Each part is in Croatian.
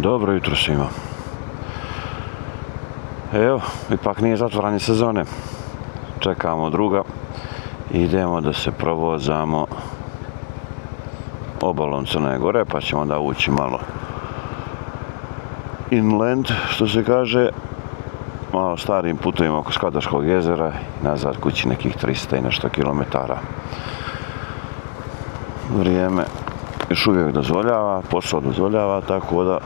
Dobro jutro svima. Evo, ipak nije zatvaranje sezone. Čekamo druga. Idemo da se provozamo obalom Crne Gore, pa ćemo da ući malo inland, što se kaže, malo starim putovima oko Skadaškog jezera i nazad kući nekih 300 i nešto kilometara. Vrijeme još uvijek dozvoljava, posao dozvoljava, tako da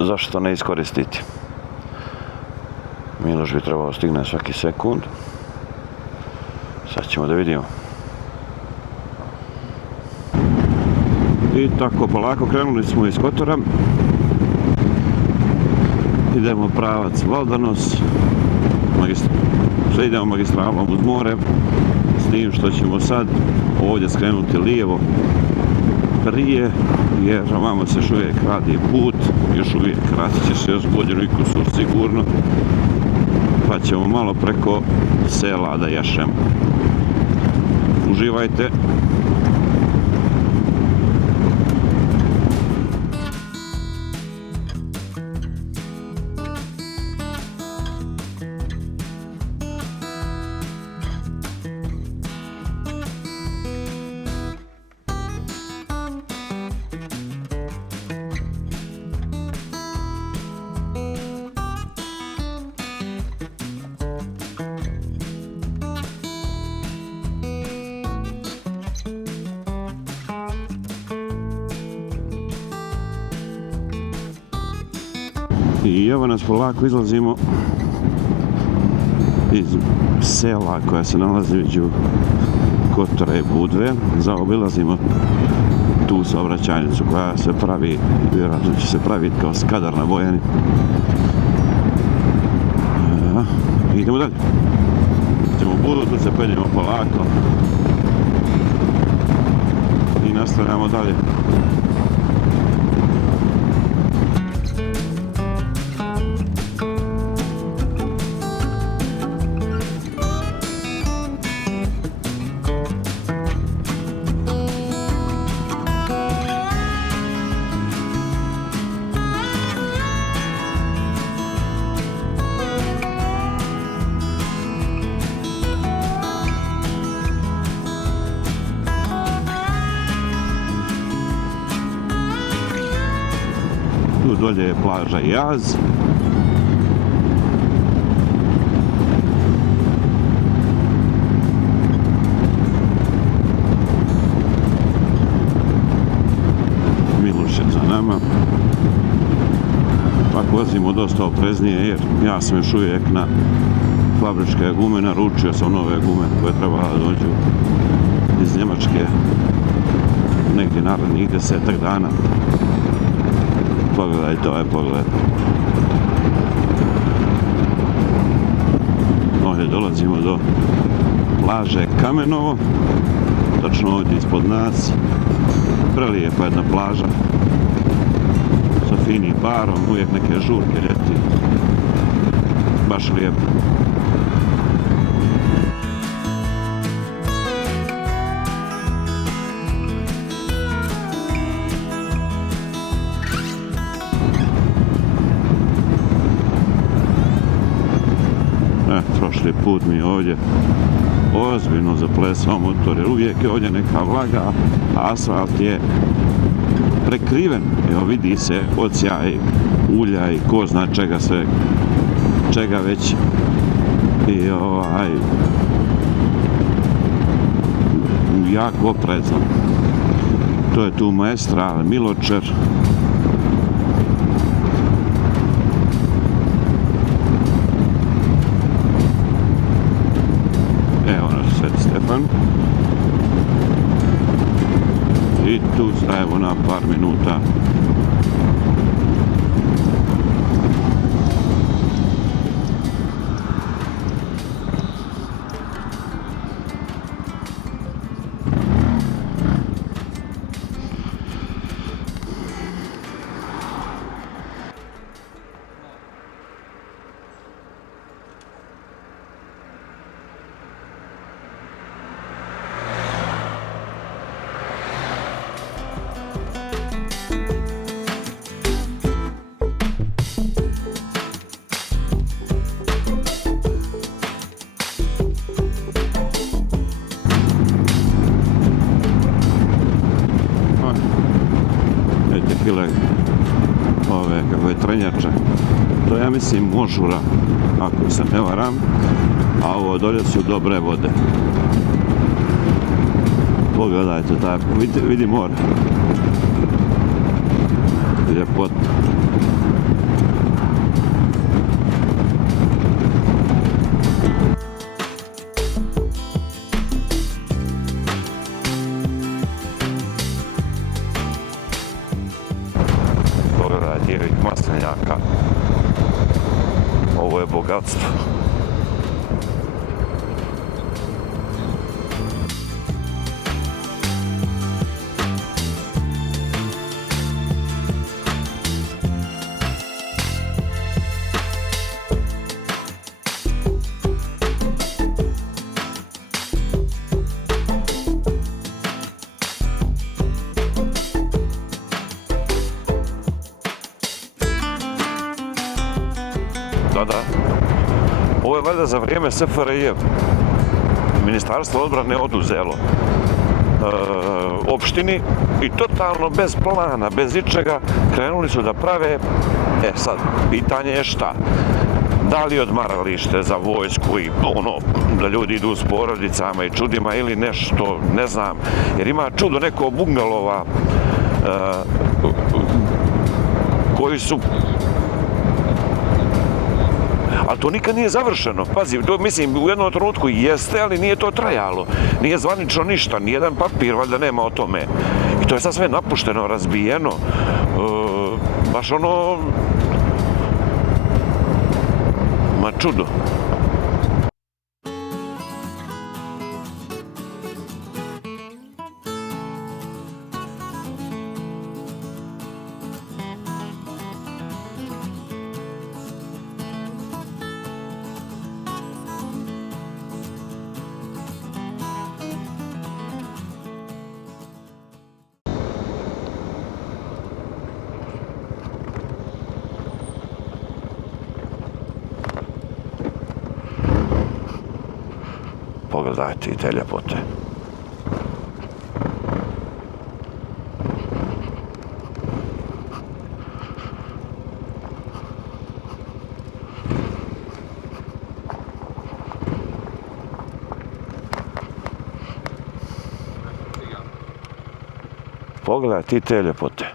zašto ne iskoristiti. Miloš bi trebao stigne svaki sekund. Sad ćemo da vidimo. I tako polako krenuli smo iz Kotora. Idemo pravac Valdanos. Sve idemo magistralom uz more. S tim što ćemo sad ovdje skrenuti lijevo prije, jer ovamo se još uvijek radi put, još uvijek radit će se još godinu i kusur sigurno, pa ćemo malo preko sela da jašemo. Uživajte! I evo nas polako izlazimo iz sela koja se nalazi među Kotora i Budve. Zaobilazimo tu saobraćajnicu koja se pravi, vjerojatno će se praviti kao Skadar na Bojani. Idemo dalje. Idemo u Budu, tu se penjemo polako i nastavljamo dalje. Tu dolje je plaža Jaz. Miloš je za nama. Pa vozimo dosta opreznije jer ja sam još uvijek na fabričke gume, naručio sam nove gume koje treba da dođu iz Njemačke negdje narednih 10 dana. Pogledajte ovaj pogled. Ovdje dolazimo do plaže Kamenovo, točno ovdje ispod nas. Prelijepa jedna plaža sa finim barom, uvijek neke žurke ljeti. Baš lijepo. Prošli put mi ovdje ozbiljno zaplesao motor, jer uvijek je ovdje neka vlaga, a asfalt je prekriven. Evo vidi se odsjaj ulja i ko zna čega već. I jako oprezno. To je tu Maestral, Miločer. Stefan. I tu stajemo na par minuta. mislim Možura, ako se ne varam, a ovo dolje su dobre vode. Pogledajte tako, vidi more. Ljepota. Pogledajte ovih maslinjaka. Ovo je bogatstvo. Da. Ovo je valjda za vrijeme SFRJ. Ministarstvo odbrane oduzelo opštini i totalno bez plana, bez ičega krenuli su da prave. Sad, pitanje je šta? Da li odmaralište za vojsku i da ljudi idu s porodicama i čudima ili nešto, ne znam. Jer ima čudo neko bungalova koji su... Ali to nikad nije završeno. Pazi, to mislim u jednom trenutku jeste, ali nije to trajalo. Nije zvanično ništa, nijedan papir valjda nema o tome. I to je sad sve napušteno, razbijeno. Baš ma čudo. Pogledajte i te ljepote. Pogledajte i te ljepote.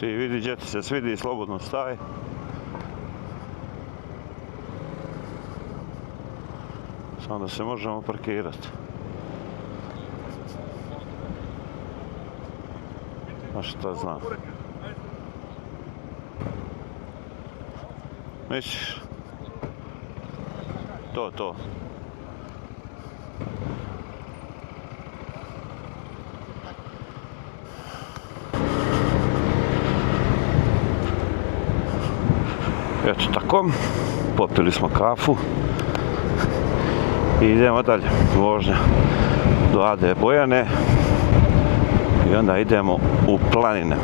Ti vidi gdje ti se svidi, slobodno staj. Samo da se možemo parkirati. A šta znam. Misliš? To. Eto tako, popili smo kafu i idemo dalje, vožnja do Ade Bojane i onda idemo u planine.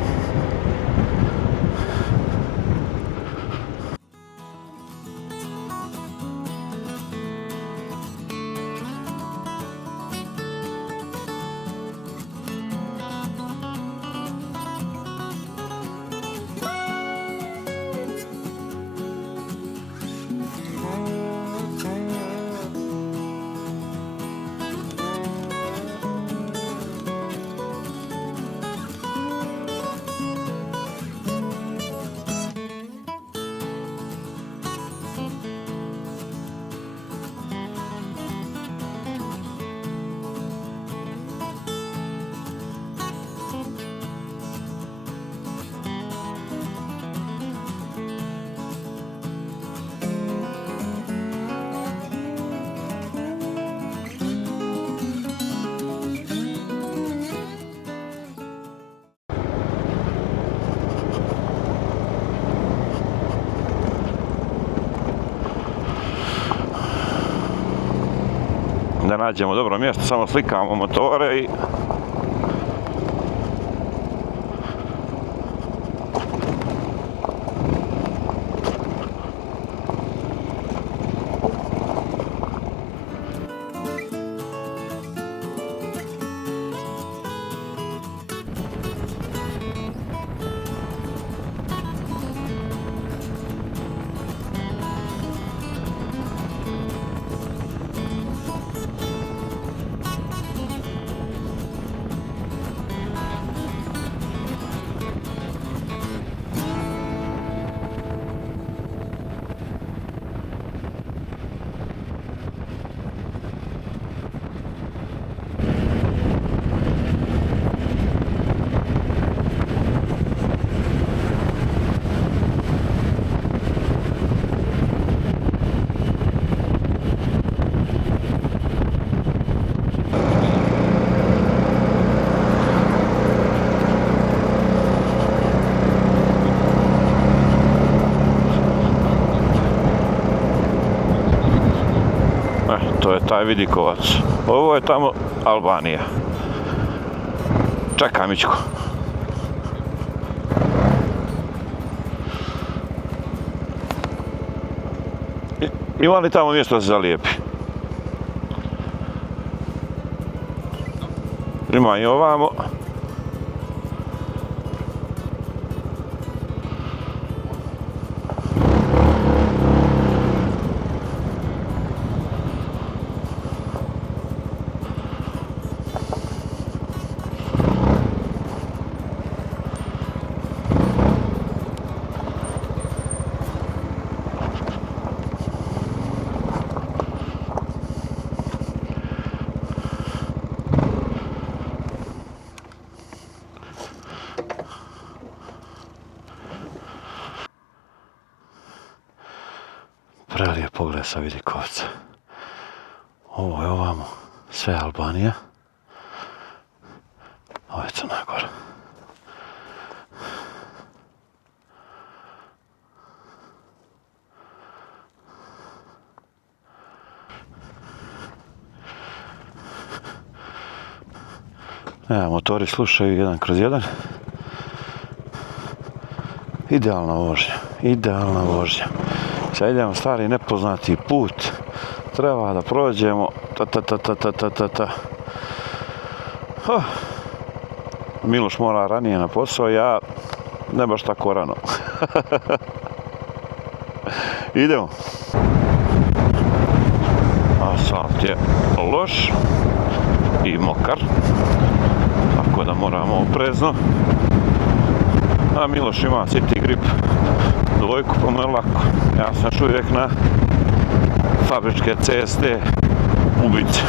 Da nađemo dobro mjesto, samo slikamo motore i to je taj vidikovac. Ovo je tamo Albanija. Čekaj, Mičko. Ima li tamo mjesto da se zalijepi? Ima i ovamo. Prelijep pogled sa vidikovca. Ovo je ovamo sve Albanija. Ovo je Crna Gora. Evo, motori slušaju 1/1. Idealna vožnja, idealna vožnja. Sad idemo stari nepoznati put. Treba da prođemo. Miloš mora ranije na posao, ja ne baš tako rano. Idemo. Asfalt je loš i mokar, tako da moramo oprezno. A Miloš ima City Grip 2, pa mu je lako. Ja sam još uvijek na fabričke CST ubice.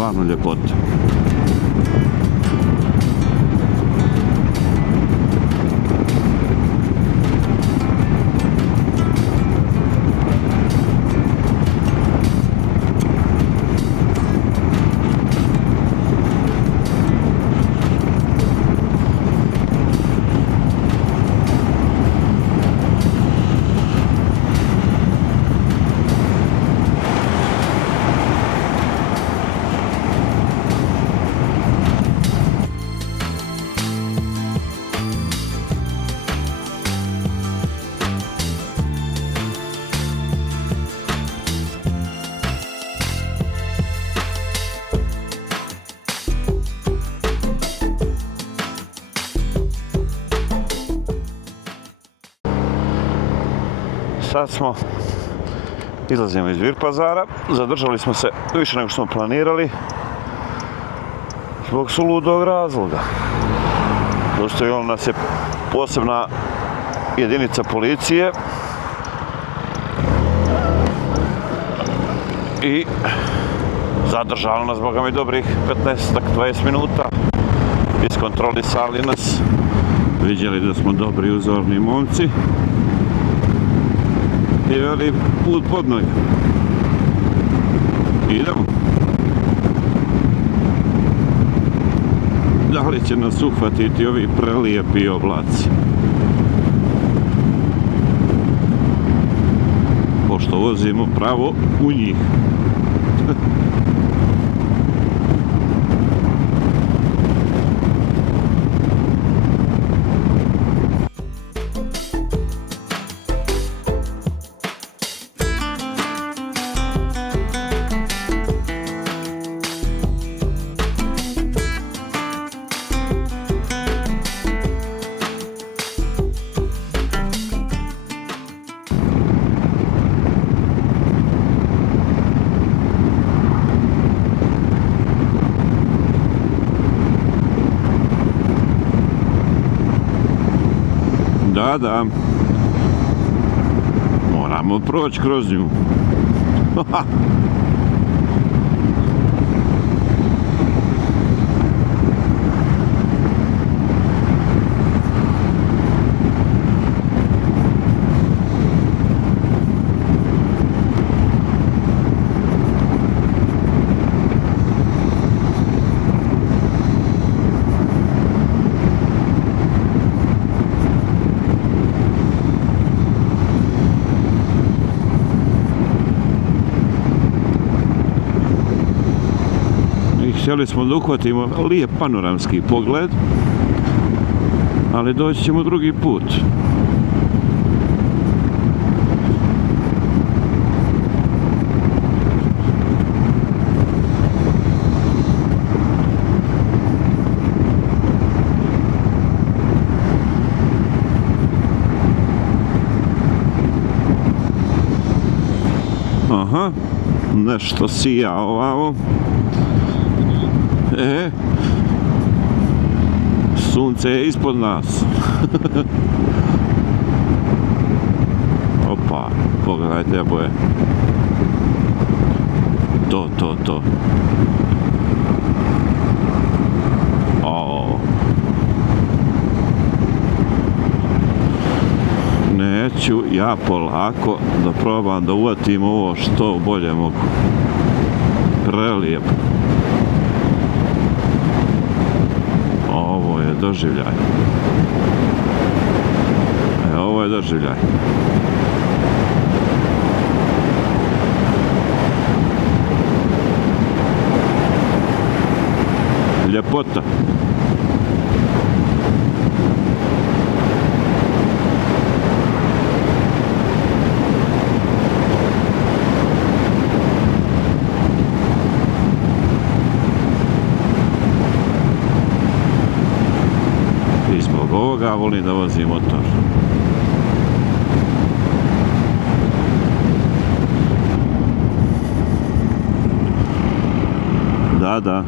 stvarno ljepota. Sad izlazimo iz Virpazara, zadržali smo se više nego što smo planirali zbog suludog razloga. Dostavila nas je posebna jedinica policije i zadržala nas, boga mi, dobrih 15-20 minuta. Iskontrolisali nas, vidjeli da smo dobri, uzorni momci. I veli, put pod noge. Idemo. Da li će nas uhvatiti ovi prelijepi oblaci? Pošto vozimo pravo u njih. Da, moramo proći kroz nju. Htjeli smo da uhvatimo lijep panoramski pogled, ali doći ćemo drugi put. Aha, nešto sija ovamo. Sunce je ispod nas. Opa, pogledajte boje. To. Neću ja polako da probam da uvatim ovo što bolje mogu. Prelijepo. Ovo je doživljaj. Ovo je doživljaj. Ljepota. I zbog ovoga volim da vozim motor. Da.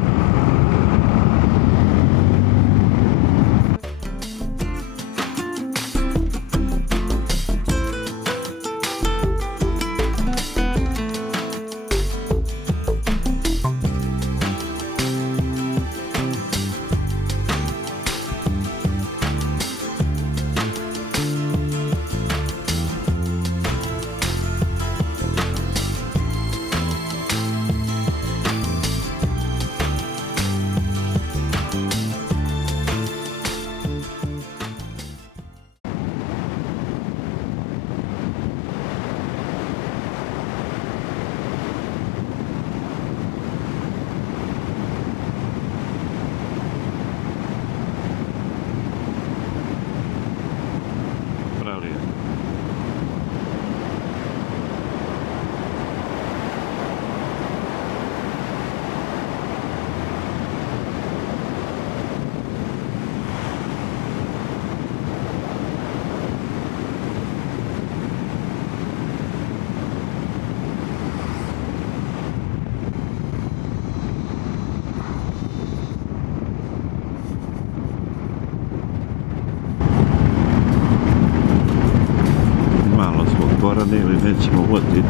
zabrane ili nećemo voditi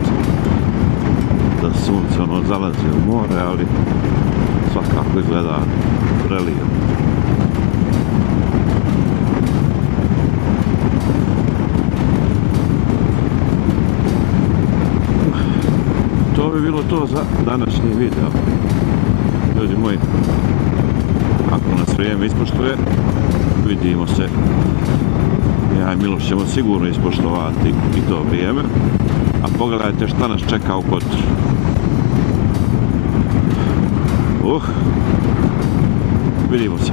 da sunce zalazi u more, ali svakako izgleda prelijepo. To bi bilo to za današnji video. Ljudi moji, ako nas vrijeme ispoštuje, vidimo se. Ja i Miloš ćemo sigurno ispoštovati i to vrijeme. A pogledajte šta nas čeka u Kotoru. Vidimo se.